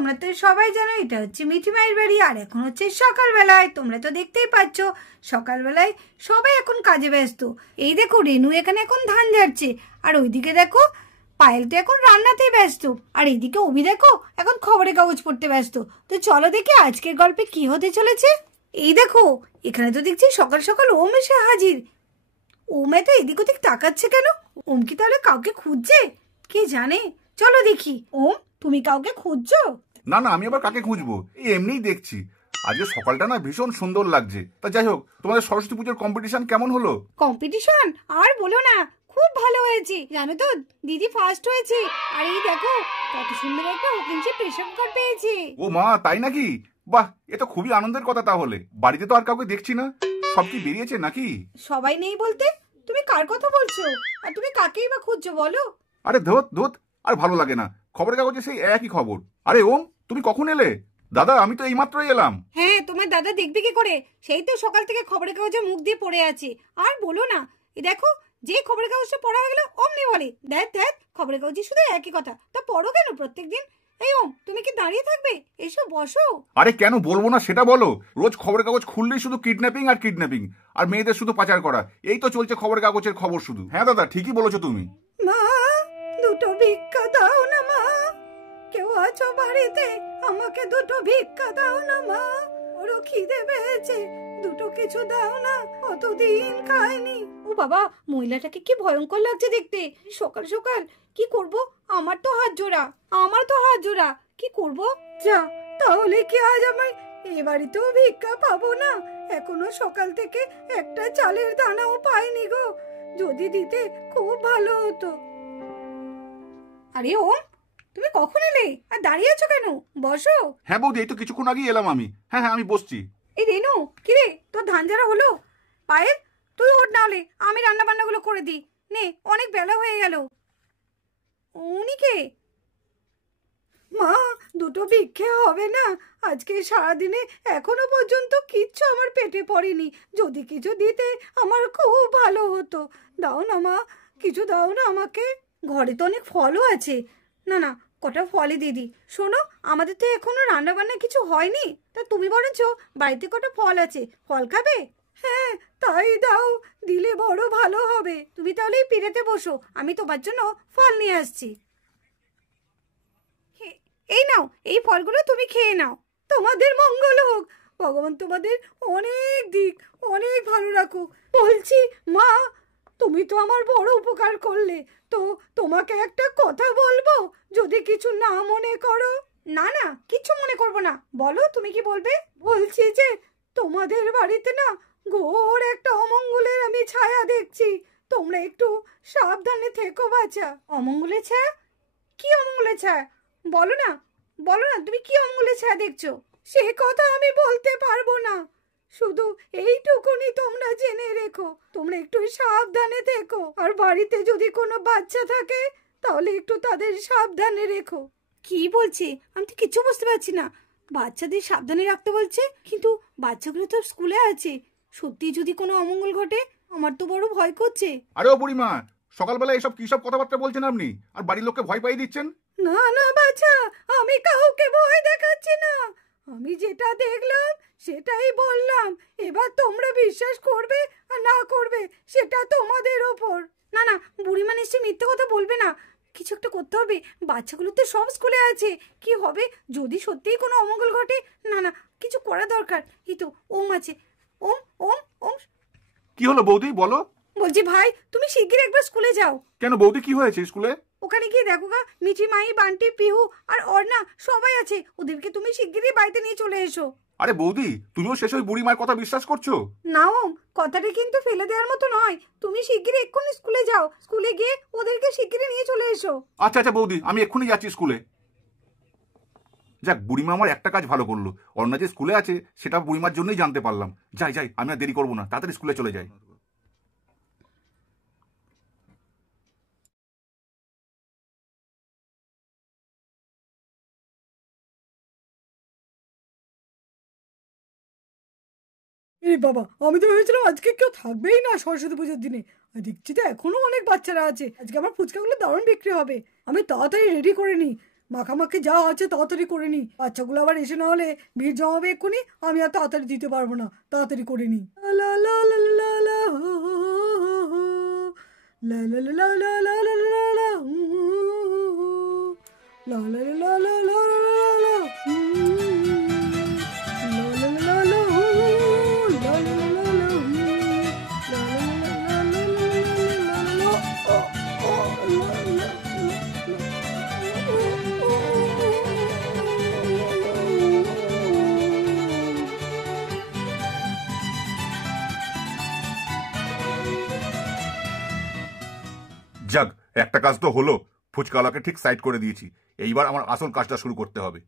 তোমরা তো সবাই জানো এটা হচ্ছে মিঠি মায়ের বাড়ি। আর এখন হচ্ছে সকালবেলায়, তোমরা তো দেখতেই পাচ্ছ সকালবেলায় সবাই এখন কাজে ব্যস্ত। এই দেখো রেনু এখানে এখন ধান ঝাড়ছে, আর ওইদিকে দেখো পায়েল তো এখন রান্নাতেই ব্যস্ত, আর এইদিকে অভি দেখো এখন খবরের কাগজ পড়তে ব্যস্ত। তো চলো দেখি আজকের গল্পে কি হতে চলেছে। এই দেখো এখানে তো দেখছি সকাল সকাল ওম এসে হাজির। ওম এত এদিক ওদিক তাকাচ্ছে কেন? ওম কি তাহলে কাউকে খুঁজছে? কে জানে, চলো দেখি। ওম, তুমি কাউকে খুঁজছো? না না, আমি আবার কাকে খুঁজবো, এই এমনিই দেখছি। আজকে সকালটা না ভীষণ সুন্দর লাগছে। তা যাই হোক, তোমাদের সরস্বতী পুজোর কম্পিটিশন কেমন হলো? কম্পিটিশন আর বলো না, খুব ভালো হয়েছে। জানো তো দিদি ফার্স্ট হয়েছে। আর এই দেখো কত সুন্দর একটা ওকিনচি প্রেসার কুকার পেয়েছে। ও মা, তাই নাকি? বাহ, এ তো খুবই আনন্দের কথা। তাহলে বাড়িতে তো আর কাউকে দেখছি না, সব কি বেরিয়েছে নাকি? সবাই নেই বলতে তুমি কার কথা বলছো? আর তুমি কাকেই বা খুঁজছো বলো? আরে ধোত ধোত, আর ভালো লাগে না। খবরের কাগজে সেই একই খবর। আরে ওম, তুমি কখন এলে? দাদা, আমি তো এইমাত্রই এলাম। হ্যাঁ, তোমার দাদা দেখবে কি করে? সেই তো সকাল থেকে খবরের কাগজে মুখ দিয়ে পড়ে আছে। আর বলো না, এই দেখো যে খবরের কাগজটা পড়া হয়ে গেল অমনি বলে দেখ দেখ খবরের কাগজে শুধু একই কথা, তা পড়ো কেন প্রত্যেকদিন? এই ওম, তুমি কি দাঁড়িয়ে থাকবে? এসো বসো। আরে কেন বলবো না সেটা বলো। রোজ খবরের কাগজ খুললেই শুধু কিডন্যাপিং আর কিডন্যাপিং, আর মেয়েদের শুধু পাচার করা, এই তো চলছে খবরের কাগজের খবর শুধু। হ্যাঁ দাদা, ঠিকই বলেছো তুমি। মা, দুটো ভিক্ষা দাও না মা। কেউ আছো বাড়িতে? আমাকে দুটো ভিক্ষা দাও না মা, ওরও খিদে পেয়েছে, দুটো কিছু দাও না, কতদিন খাইনি। ও বাবা, মহিলাটাকে কি ভয়ঙ্কর লাগছে দেখতে। সকাল সকাল কি করব? আমার তো হাত জোড়া, কি করব? যা, তাহলে কি আজ আমি এ বাড়িতেও ভিক্ষা পাবো না? এখনো সকাল থেকে একটা চালের দানাও পাইনি গো, যদি দিতে খুব ভালো হতো। আরে ওম, তুমি কখন এলে? আর দাঁড়িয়ে আছো কেন? বসো। হ্যাঁ বৌদি, এই তো কিছুক্ষণ আগেই এলাম আমি। হ্যাঁ হ্যাঁ, আমি বসছি। এই রেনু, কি রে তোর ধান ঝাড়া হলো? পায়েল, তুই ওঠ, না হলে আমি রান্না বান্নাগুলো করে দিই। নে, অনেক বেলা হয়ে গেল। উনি কে? মা, দুটো ভিক্ষে হবে না? আজকে সারাদিনে এখনো পর্যন্ত কিচ্ছু আমার পেটে পড়েনি, যদি কিছু দিতে আমার খুব ভালো হতো। দাও না মা, কিছু দাও না আমাকে। ঘরে তো অনেক ফলও আছে। না না, কটা ফলই দিদি। শোনো, আমাদের তো এখনো রান্না বান্না কিছু হয়নি, তা তুমি বরঞ্চ বাড়িতে কটা ফল আছে, ফল খাবে? হ্যাঁ, তাই দাও, দিলে বড় ভালো হবে। তুমি তাহলে পিড়েতে বসো, আমি তোমার জন্য ফল নিয়ে আসছি। এই নাও, এই ফলগুলো তুমি খেয়ে নাও। তোমাদের মঙ্গল হোক, ভগবান তোমাদের অনেক দিক অনেক ভালো রাখো। বলছি মা, তুমি তো আমার বড় উপকার করলে, তো তোমাকে একটা কথা বলবো, যদি কিছু না মনে করো। না না, কিছু মনে করব না, বলো তুমি কি বলবে। বলছি যে তোমাদের বাড়িতে না ঘোর একটা অমঙ্গলের আমি ছায়া দেখছি, তোমরা একটু সাবধানে থেকো বাছা। অমঙ্গলের ছায়া? কি অমঙ্গলের ছায়া? বলো না, বলো না, তুমি কি অমঙ্গলের ছায়া দেখছো? সে কথা আমি বলতে পারবো না, শুধু এইটুকুনি তোমরা জেনে রেখো, তোমরা একটু সাবধানে থেকো, আর বাড়িতে যদি কোনো বাচ্চা থাকে তাহলে একটু তাদের সাবধানে রেখো। কি বলছে? আমি তো কিছু বুঝতে পারছি না। বাচ্চাদের সাবধানে রাখতে বলছে, কিন্তু বাচ্চাগুলো তো স্কুলে আছে, সত্যি যদি কোনো অমঙ্গল ঘটে আমার তো বড় ভয় করছে। আরে ও বুড়িমা, সকালবেলা এসব কি সব কথাবার্তা বলছেন আপনি, আর বাড়ির লোককে ভয় পাইয়ে দিচ্ছেন? না না বাছা, আমি কাউকে ভয় দেখাচ্ছি না, আমি যেটা দেখলাম সেটাই বললাম। এবার তোমরা বিশ্বাস করবে আর না করবে সেটা তোমাদের ওপর। না না, বুড়িমা নিশ্চয়ই মিথ্যে কথা বলবে না, কিছু একটা করতে হবে। বাচ্চাগুলো তো সব স্কুলে আছে, কি হবে যদি সত্যিই কোনো অমঙ্গল ঘটে? না না, কিছু করা দরকার। এই তো ওম আছে। ওম ওম ওম। কি হলো বৌদি, বলো। বলছি ভাই, তুমি শিগগির একবার স্কুলে যাও। কেন বৌদি, কি হয়েছে স্কুলে? ওখানে গিয়ে দেখো গা, মিঠি মাই, বান্টি, পিহু আর অর্ণা সবাই আছে, ওদেরকে তুমি শিগগিরই বাড়িতে নিয়ে চলে এসো। আরে বৌদি, তুমিও শেষ ওই বুড়িমার কথা বিশ্বাস করছো? না ওম, কথাটা কিন্তু ফেলে দেওয়ার মতো নয়, তুমি শিগগিরই এক্ষুনি স্কুলে যাও, স্কুলে গিয়ে ওদেরকে শিগগিরই নিয়ে চলে এসো। আচ্ছা আচ্ছা বৌদি, আমি এক্ষুনি যাচ্ছি স্কুলে। যাক, বুড়িমা আমার একটা কাজ ভালো করলো, অর্ণা যে স্কুলে আছে সেটা বুড়িমার জন্যই জানতে পারলাম। যাই যাই, আমি আর দেরি করবো না, তাড়াতাড়ি স্কুলে চলে যাই। এই বাবা, আমি তো ভেবেছিলাম আজকে কেউ থাকবেই না সরস্বতী পুজোর দিনে, আর দেখছি তো এখনো অনেক বাচ্চারা আছে। আজকে আমার ফুচকাগুলো দারুণ বিক্রি হবে, আমি তাড়াতাড়ি রেডি করে নিই। মাখামাখি যা আছে তাড়াতাড়ি করে নি, বাচ্চাগুলো আবার এসে না হলে ভিড় জমাবে এক্ষুনি, আমি আর তাড়াতাড়ি দিতে পারবো না, তাড়াতাড়ি করে নি। লা লা লা লা লা হো হো হো হো, লা লা লা লা লা লা লা লা হো হো হো, লা লা লা লা লা লা লা হো, লা লা লা লা হো, লা লা লা লা হো, লা লা লা লা লা লা লা, ও ও লা লা। যাক, একটা কাজ তো হলো, ফুচকাওয়ালাকে ঠিক সাইড করে দিয়েছি। এইবার আমার আসল কাজটা শুরু করতে হবে।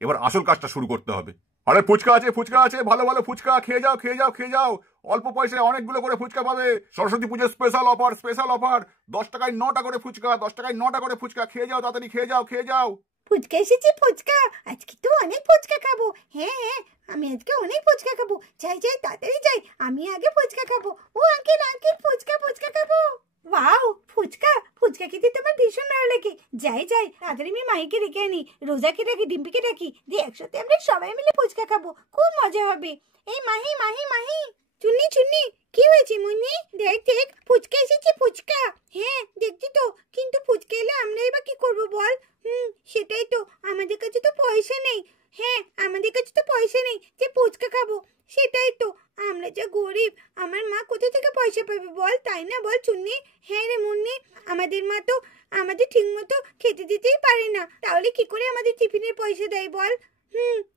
এবার আসল কাজটা শুরু করতে হবে। আরে ফুচকা আছে, ফুচকা আছে, ভালো ভালো ফুচকা, খেয়ে যাও খেয়ে যাও খেয়ে যাও, অল্প পয়সায় অনেকগুলো করে ফুচকা পাবে। সরস্বতী পুজোর স্পেশাল অফার, স্পেশাল অফার, 10 টাকায় 9টা করে ফুচকা, 10 টাকায় 9টা করে ফুচকা, খেয়ে যাও তাড়াতাড়ি, খেয়ে যাও খেয়ে যাও। ফুচকা এসেছে, ফুচকা, আজকে তো অনেক ফুচকা খাবো। হ্যাঁ হ্যাঁ, আমি আজকে অনেক ফুচকা খাবো। যাই যাই তাড়াতাড়ি যাই, আমি আগে ফুচকা খাবো। ও আঙ্কেল আঙ্কেল, ফুচকা ফুচকা খাবো। ওয়াও, ফুচকা ফুচকা খেতে তোমার ভীষণ ভালো লাগে। যাই যাই তাড়াতাড়ি আমি মাইকে রেখে আনি, রোজাকে ডাকি, ডিম্পিকে ডাকি, দিয়ে একসাথে আমরা সবাই মিলে ফুচকা খাবো, খুব মজা হবে। এই মাহি মাহি মাহি, চুন্নি চুন্নি, কি হয়েছে মুন্নি? দেখ দেখ, ফুচকা এসেছে, ফুচকা। হ্যাঁ দেখছি তো, কিন্তু ফুচকা এলে আমরা এবার কি করবো বল? সেটাই তো, আমাদের কাছে তো পয়সা নেই। হ্যাঁ, আমাদের কাছে তো পয়সা নেই যে ফুচকা খাবো। সেটাই তো, আমরা যা গরিব, আমার মা কোথা থেকে পয়সা পাবে বল, তাই না বল চুন্নি? হ্যাঁ রে মুন্নি, আমাদের মা তো আমাদের ঠিক মতো খেতে দিতেই পারে না, তাহলে কি করে আমাদের টিফিনের পয়সা দেয় বল?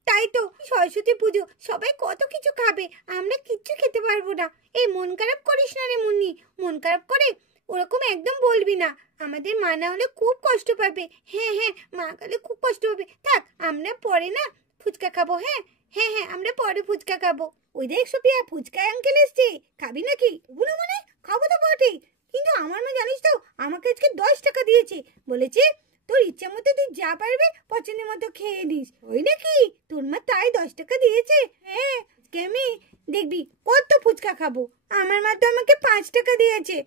তাই তো, সরস্বতী পুজো, সবাই কত কিছু খাবে, আমরা কিচ্ছু খেতে পারবো না। এই মন খারাপ করিস না রে মুন্নি, মন খারাপ করে ওরকম একদম বলবি না, আমাদের মা না হলে খুব কষ্ট পাবে। হ্যাঁ হ্যাঁ, মা গেলে খুব কষ্ট হবে। থাক, আমরা পরে না ফুচকা খাবো। হ্যাঁ হ্যাঁ হ্যাঁ, আমরা পরে ফুচকা খাবো। ওই দেখ সোপিয়া, ফুচকা আঙ্কেল এসছে, খাবি নাকি? না মানে খাবো তো বটেই, কিন্তু আমার মা জানিস তো আমাকে আজকে 10 টাকা দিয়েছে, বলেছে তোর ইচ্ছা মতো তুই যা পারবে পছন্দের মতো খেয়ে নিস। ওই নাকি তোর মা তাই 10 টাকা দিয়েছে? হ্যাঁ, আজকে আমি দেখবি কত ফুচকা খাবো। আমার মা তো আমাকে 5 টাকা দিয়েছে।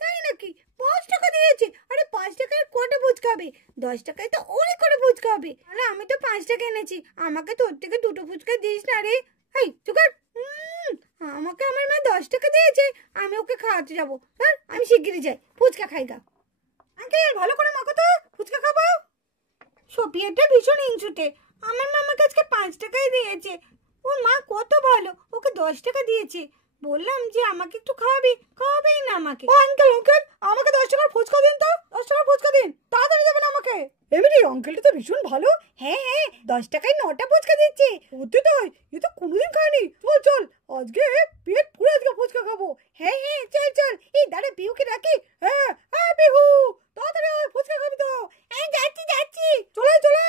তাই নাকি? 5 টাকা দিয়েছে? আরে 5 টাকায় কটা ফুচকা হবে? 10 টাকায় তো অনেক করে ফুচকা হবে। আরে আমি তো 5 টাকা এনেছি, আমাকে তোর থেকে 2টো ফুচকা দিস না রে। এই চুকার, আমাকে আমার মা 10 টাকা দিয়েছে, আমি ওকে খাওয়াতে যাবো। হ্যাঁ, আমি শিগগিরই যাই, ফুচকা খাইগা। আঙ্কেল ভালো করে মাখো তো, ফুচকা খাবো। সোপিয়াটা ভীষণ হিংসুটে, আমার মা আমাকে আজকে 5 টাকাই দিয়েছে। ওর মা কত ভালো, ওকে 10 টাকা দিয়েছে। বললাম যে আমাকে একটু খাওয়াবি, খাওয়াবেই না আমাকে। ও আঙ্কেল আঙ্কেল, আমাকে 10 টাকার ফুচকা দিন তো, 10 টাকার ফুচকা দিন, তাড়াতাড়ি দেবেন আমাকে। এমনি আঙ্কেলটা তো ভীষণ ভালো। হ্যাঁ হ্যাঁ, 10 টাকায় 9টা ফুচকা দিচ্ছে। সত্যি তাই? এ তো কোনোদিন খাইনি। চল চল, আজকে পেট পুরো আজকে ফুচকা খাবো। হ্যাঁ হ্যাঁ, চল চল। এই দাঁড়া, বিহুকে ডাকি। হ্যাঁ হ্যাঁ বিহু, তাড়াতাড়ি আয়, ফুচকা খাবি তো? হ্যাঁ যাচ্ছি যাচ্ছি, চলে চলে।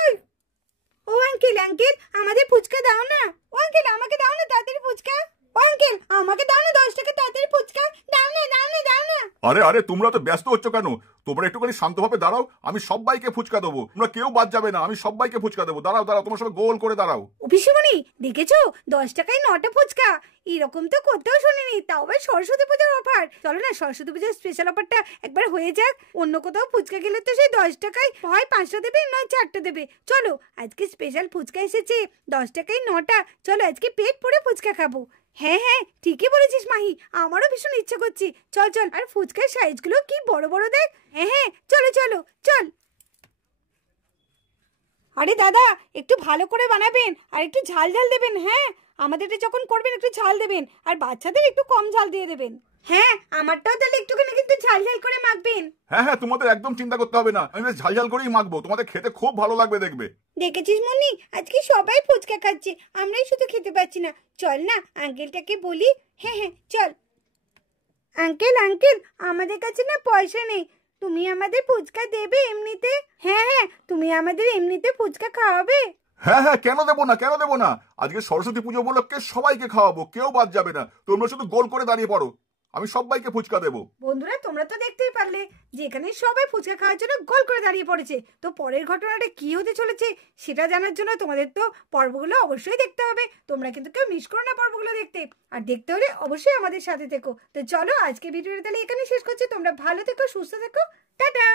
ও আঙ্কেল আঙ্কেল, আমাদের ফুচকা দাও না। ও আঙ্কেল, আমাকে দাও না তাড়াতাড়ি ফুচকা। ও আঙ্কেল, আমাকে দাও না 10 টাকা, তাড়াতাড়ি ফুচকা দাও না দাও না দাও না। আরে আরে, তোমরা তো ব্যস্ত হচ্ছ কেন? তোমরা একটুখানি শান্তভাবে দাঁড়াও, আমি সবাইকে ফুচকা দেবো, তোমরা কেউ বাদ যাবে না, আমি সবাইকে ফুচকা দেবো। দাঁড়াও দাঁড়াও, তোমরা সবাই গোল করে দাঁড়াও। অভিষেমণি, দেখেছো 10 টাকায় 9টা ফুচকা? এরকম তো কোথাও শুনিনি, তাও আবার সরস্বতী পূজার অফার। চলো না, সরস্বতী পূজার স্পেশাল অফারটা একবার হয়ে যাক। অন্য কোথাও ফুচকা খেলে তো সেই 10 টাকায় হয় 5টা দেবে, নয় 4টা দেবে। চলো, আজকে স্পেশাল ফুচকা এসেছে, 10 টাকায় 9টা। চলো আজকে পেট পুরো ফুচকা খাবো। হ্যাঁ হ্যাঁ, ঠিকই বলেছিস মাহি, আমারও ভীষণ ইচ্ছা করছে। চল চল, আর ফুচকার সাইজগুলো কি বড় বড় দেখ। হ্যাঁ হ্যাঁ, চলো চলো চল। আরে দাদা, একটু ভালো করে বানাবেন আর একটু ঝাল ঝাল দেবেন। হ্যাঁ, আমাদেরটা যখন করবেন একটু ঝাল দেবেন, আর বাচ্চাদের একটু কম ঝাল দিয়ে দেবেন। হ্যাঁ, আমারটাও তাহলে একটুখানি কিন্তু ঝাল ঝাল করে মাখবেন। হ্যাঁ হ্যাঁ, তোমাদের একদম চিন্তা করতে হবে না, আমি বেশ ঝাল ঝাল করেই মাখবো, তোমাদের খেতে খুব ভালো লাগবে দেখবে। দেখেছিস মনি, আজকে সবাই ফুচকা খাচ্ছে, আমরাই শুধু খেতে পাচ্ছি না। চল না আঙ্কেলটাকে বলি। হ্যাঁ হ্যাঁ চল। আঙ্কেল আঙ্কেল, আমাদের কাছে না পয়সা নেই, তুমি আমাদের ফুচকা দেবে এমনিতে? হ্যাঁ হ্যাঁ, তুমি আমাদের এমনিতে ফুচকা খাওয়াবে? হ্যাঁ হ্যাঁ, কেন দেবো না, কেন দেবো না। আজকে সরস্বতী পুজো উপলক্ষে সবাইকে খাওয়াবো, কেউ বাদ যাবে না, তোমরা শুধু গোল করে দাঁড়িয়ে পড়ো। আমি সবাইকে ফুচকা দেবো। বন্ধুরা তোমরা তো দেখতেই পারলে যে এখানে সবাই ফুচকা খাওয়ার জন্য গোল করে দাঁড়িয়ে পড়েছে। তো পরের ঘটনাটা কি হতে চলেছে সেটা জানার জন্য তোমাদের তো পর্বগুলো অবশ্যই দেখতে হবে। তোমরা কিন্তু কেউ মিস করো না পর্বগুলো দেখতে, আর দেখতে হলে অবশ্যই আমাদের সাথে থেকো। তো চলো আজকে ভিডিওটা তাহলে এখানে শেষ করছি। তোমরা ভালো থেকো, সুস্থ থেকো, টাটা।